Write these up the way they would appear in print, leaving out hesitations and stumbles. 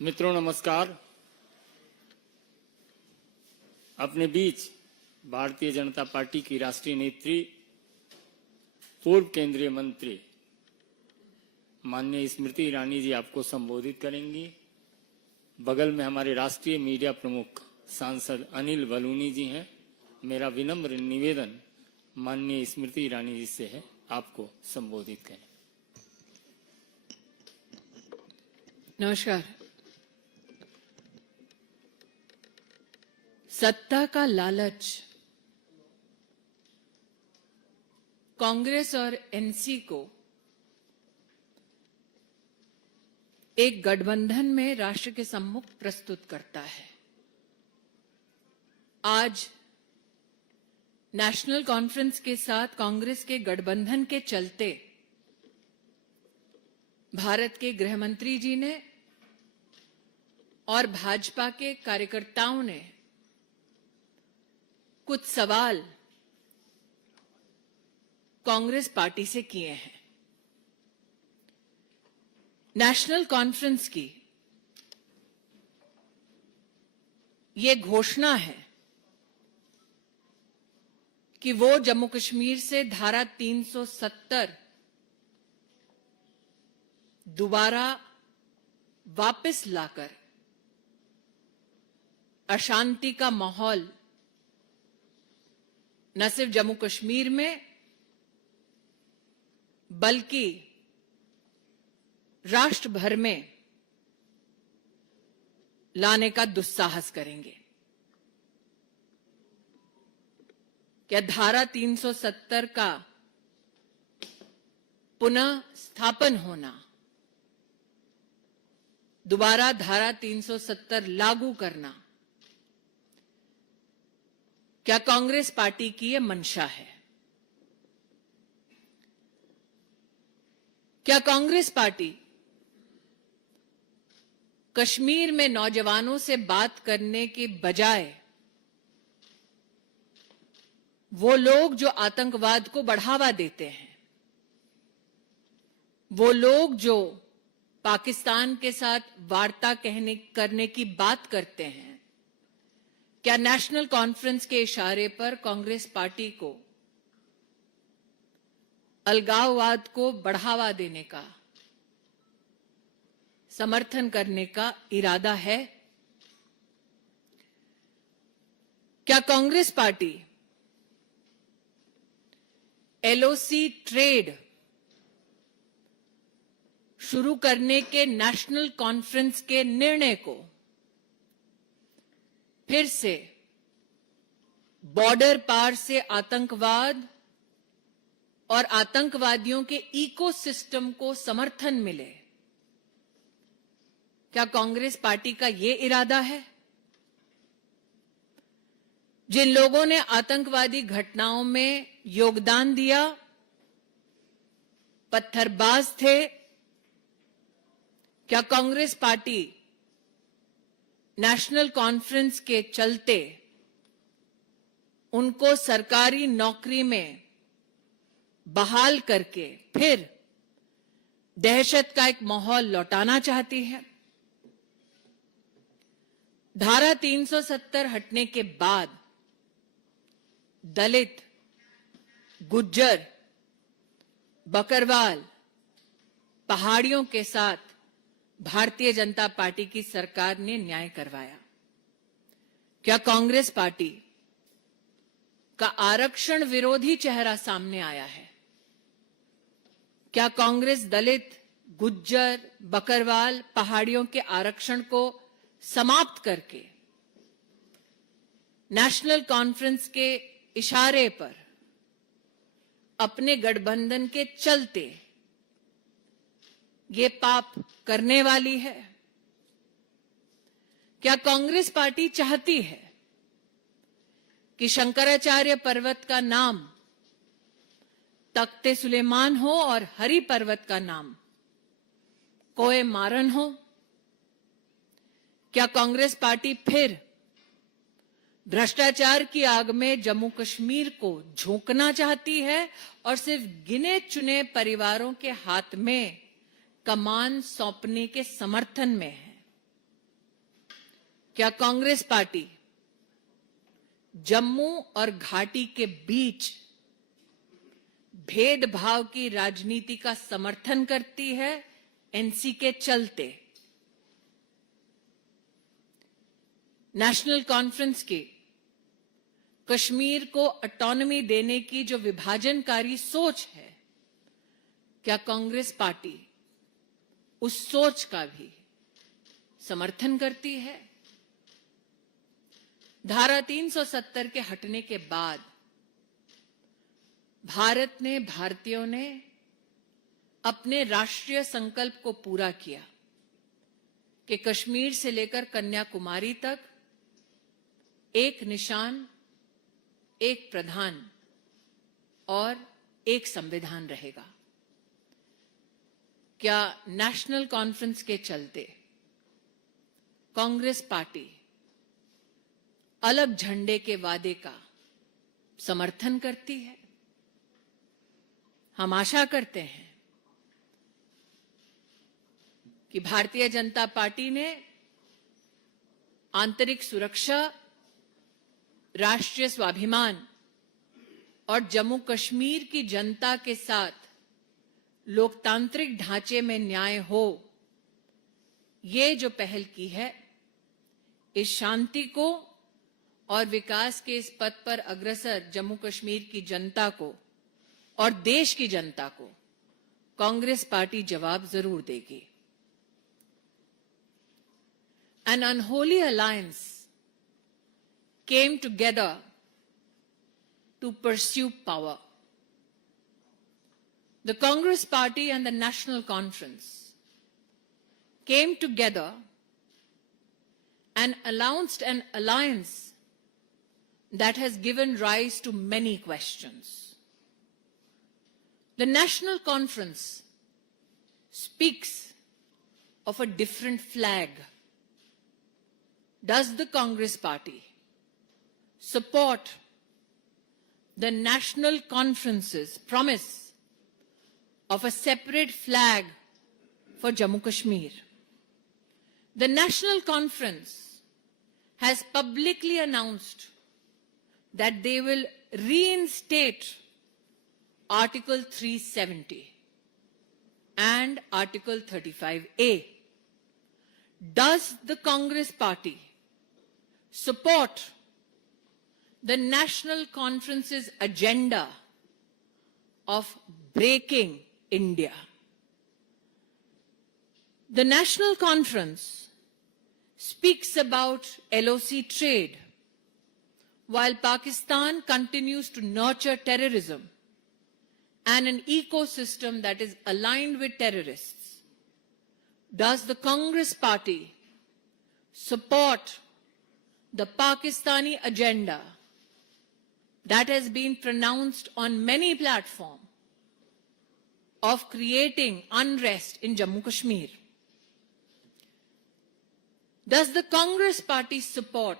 मित्रों नमस्कार। अपने बीच भारतीय जनता पार्टी की राष्ट्रीय नेत्री, पूर्व केंद्रीय मंत्री माननीय स्मृति ईरानी जी आपको संबोधित करेंगी। बगल में हमारे राष्ट्रीय मीडिया प्रमुख सांसद अनिल बलूनी जी हैं। मेरा विनम्र निवेदन माननीय स्मृति ईरानी जी से है, आपको संबोधित करें। नमस्कार। सत्ता का लालच कांग्रेस और एनसी को एक गठबंधन में राष्ट्र के सम्मुख प्रस्तुत करता है। आज नेशनल कॉन्फ्रेंस के साथ कांग्रेस के गठबंधन के चलते भारत के गृह मंत्री जी ने और भाजपा के कार्यकर्ताओं ने कुछ सवाल कांग्रेस पार्टी से किए हैं। नेशनल कॉन्फ्रेंस की ये घोषणा है कि वो जम्मू कश्मीर से धारा 370 दोबारा वापस लाकर अशांति का माहौल न सिर्फ जम्मू कश्मीर में बल्कि राष्ट्र भर में लाने का दुस्साहस करेंगे। क्या धारा 370 का पुनः स्थापन होना, दोबारा धारा 370 लागू करना, क्या कांग्रेस पार्टी की यह मंशा है? क्या कांग्रेस पार्टी कश्मीर में नौजवानों से बात करने के बजाय वो लोग जो आतंकवाद को बढ़ावा देते हैं, वो लोग जो पाकिस्तान के साथ वार्ता करने की बात करते हैं, क्या नेशनल कॉन्फ्रेंस के इशारे पर कांग्रेस पार्टी को अलगाववाद को बढ़ावा देने का, समर्थन करने का इरादा है? क्या कांग्रेस पार्टी एलओसी ट्रेड शुरू करने के नेशनल कॉन्फ्रेंस के निर्णय को फिर से बॉर्डर पार से आतंकवाद और आतंकवादियों के इकोसिस्टम को समर्थन मिले, क्या कांग्रेस पार्टी का यह इरादा है? जिन लोगों ने आतंकवादी घटनाओं में योगदान दिया, पत्थरबाज थे, क्या कांग्रेस पार्टी नेशनल कॉन्फ्रेंस के चलते उनको सरकारी नौकरी में बहाल करके फिर दहशत का एक माहौल लौटाना चाहती है? धारा 370 हटने के बाद दलित, गुज्जर, बकरवाल, पहाड़ियों के साथ भारतीय जनता पार्टी की सरकार ने न्याय करवाया। क्या कांग्रेस पार्टी का आरक्षण विरोधी चेहरा सामने आया है? क्या कांग्रेस दलित, गुज्जर, बकरवाल, पहाड़ियों के आरक्षण को समाप्त करके नेशनल कॉन्फ्रेंस के इशारे पर अपने गठबंधन के चलते ये पाप करने वाली है? क्या कांग्रेस पार्टी चाहती है कि शंकराचार्य पर्वत का नाम तख्ते सुलेमान हो और हरि पर्वत का नाम कोए मारन हो? क्या कांग्रेस पार्टी फिर भ्रष्टाचार की आग में जम्मू कश्मीर को झोंकना चाहती है और सिर्फ गिने चुने परिवारों के हाथ में कमान सौंपने के समर्थन में है? क्या कांग्रेस पार्टी जम्मू और घाटी के बीच भेदभाव की राजनीति का समर्थन करती है एनसी के चलते? नेशनल कॉन्फ्रेंस की कश्मीर को ऑटोनॉमी देने की जो विभाजनकारी सोच है, क्या कांग्रेस पार्टी उस सोच का भी समर्थन करती है? धारा 370 के हटने के बाद भारत ने, भारतीयों ने अपने राष्ट्रीय संकल्प को पूरा किया कि कश्मीर से लेकर कन्याकुमारी तक एक निशान, एक प्रधान और एक संविधान रहेगा। क्या नेशनल कॉन्फ्रेंस के चलते कांग्रेस पार्टी अलग झंडे के वादे का समर्थन करती है? हम आशा करते हैं कि भारतीय जनता पार्टी ने आंतरिक सुरक्षा, राष्ट्रीय स्वाभिमान और जम्मू कश्मीर की जनता के साथ लोकतांत्रिक ढांचे में न्याय हो, ये जो पहल की है, इस शांति को और विकास के इस पथ पर अग्रसर जम्मू कश्मीर की जनता को और देश की जनता को कांग्रेस पार्टी जवाब जरूर देगी। An unholy alliance came together to pursue power. The Congress Party and the National Conference came together and announced an alliance that has given rise to many questions. The National Conference speaks of a different flag. Does the Congress Party support the National Conference's promise of a separate flag for Jammu Kashmir? The National Conference has publicly announced that they will reinstate Article 370 and Article 35A. Does the Congress Party support the National Conference's agenda of breaking India? The National Conference speaks about LOC trade, while Pakistan continues to nurture terrorism and an ecosystem that is aligned with terrorists. Does the Congress Party support the Pakistani agenda that has been pronounced on many platforms of creating unrest in Jammu Kashmir? Does the Congress Party support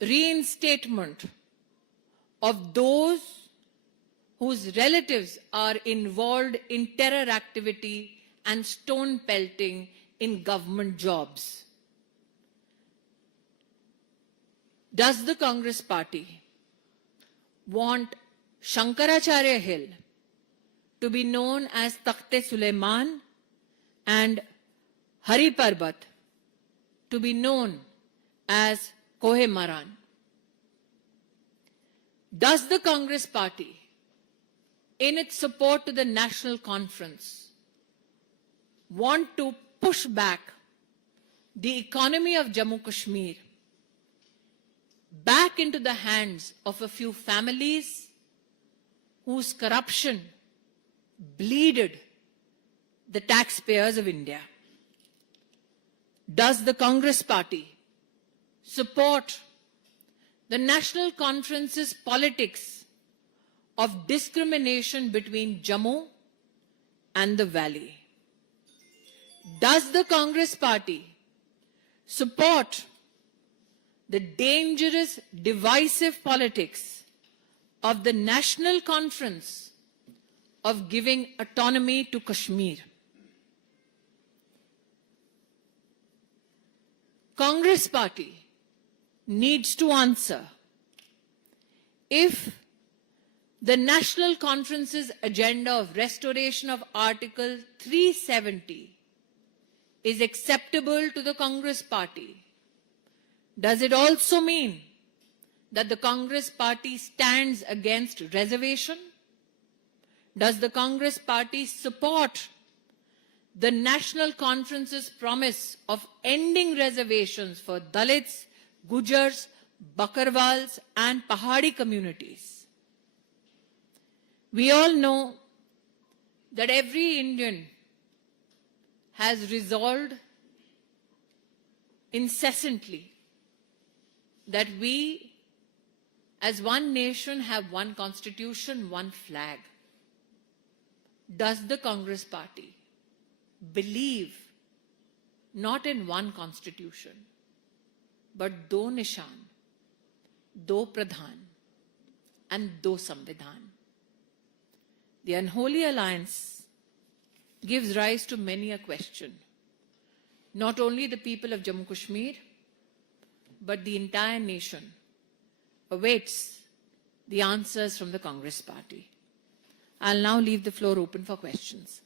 reinstatement of those whose relatives are involved in terror activity and stone pelting in government jobs? Does the Congress Party want Shankaracharya Hill to be known as Takhte Suleiman and Hari Parbat to be known as Kohe Maran? Does the Congress Party, in its support to the National Conference, want to push back the economy of Jammu Kashmir back into the hands of a few families whose corruption bleeded the taxpayers of India? Does the Congress Party support the National Conference's politics of discrimination between Jammu and the Valley? Does the Congress Party support the dangerous, divisive politics of the National Conference of giving autonomy to Kashmir? Congress party needs to answer if the National Conference's agenda of restoration of Article 370 is acceptable to the Congress party. Does it also mean that the Congress party stands against reservation? Does the Congress party support the National Conference's promise of ending reservations for Dalits, Gujars, Bakarwals and Pahadi communities? We all know that every Indian has resolved incessantly that we as one nation have one constitution, one flag. Does the Congress party believe not in one constitution, but do nishan, do pradhan and do samvidhan? The unholy alliance gives rise to many a question. Not only the people of Jammu Kashmir, but the entire nation awaits the answers from the Congress party. I'll now leave the floor open for questions.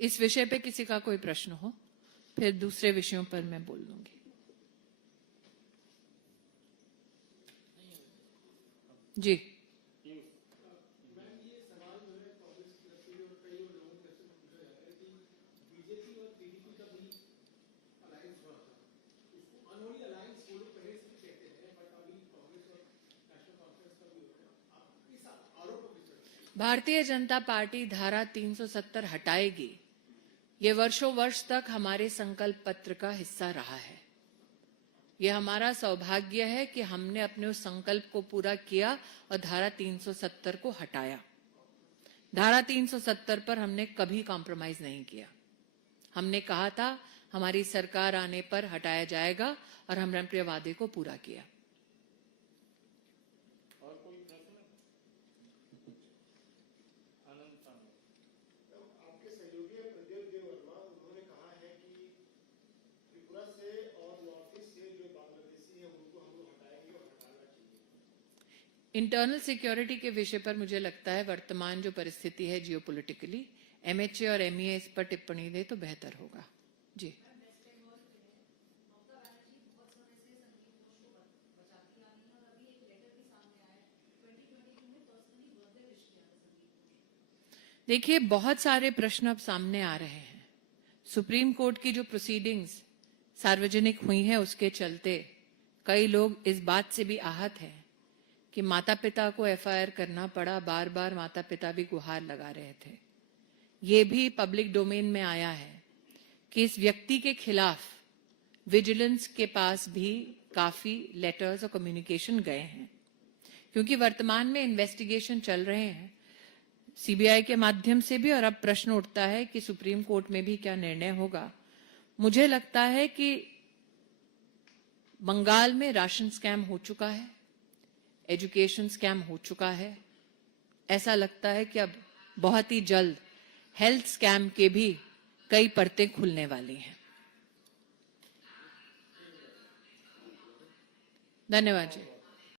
इस विषय पे किसी का कोई प्रश्न हो, फिर दूसरे विषयों पर मैं बोल दूंगी। जी, भारतीय जनता पार्टी धारा 370 हटाएगी, ये वर्षों वर्ष तक हमारे संकल्प पत्र का हिस्सा रहा है। ये हमारा सौभाग्य है कि हमने अपने उस संकल्प को पूरा किया और धारा 370 को हटाया। धारा 370 पर हमने कभी कॉम्प्रोमाइज नहीं किया। हमने कहा था हमारी सरकार आने पर हटाया जाएगा और हमने अपने वादे को पूरा किया। इंटरनल सिक्योरिटी के विषय पर मुझे लगता है वर्तमान जो परिस्थिति है जियोपॉलिटिकली, एमएचए और एमईए इस पर टिप्पणी दे तो बेहतर होगा। जी, देखिए बहुत सारे प्रश्न अब सामने आ रहे हैं। सुप्रीम कोर्ट की जो प्रोसीडिंग्स सार्वजनिक हुई हैं उसके चलते कई लोग इस बात से भी आहत हैं कि माता पिता को एफआईआर करना पड़ा, बार बार माता पिता भी गुहार लगा रहे थे। ये भी पब्लिक डोमेन में आया है कि इस व्यक्ति के खिलाफ विजिलेंस के पास भी काफी लेटर्स और कम्युनिकेशन गए हैं, क्योंकि वर्तमान में इन्वेस्टिगेशन चल रहे हैं सीबीआई के माध्यम से भी, और अब प्रश्न उठता है कि सुप्रीम कोर्ट में भी क्या निर्णय होगा। मुझे लगता है कि बंगाल में राशन स्कैम हो चुका है, एजुकेशन स्कैम हो चुका है। ऐसा लगता है कि अब बहुत ही जल्द हेल्थ स्कैम के भी कई परतें खुलने वाली हैं। धन्यवाद जी।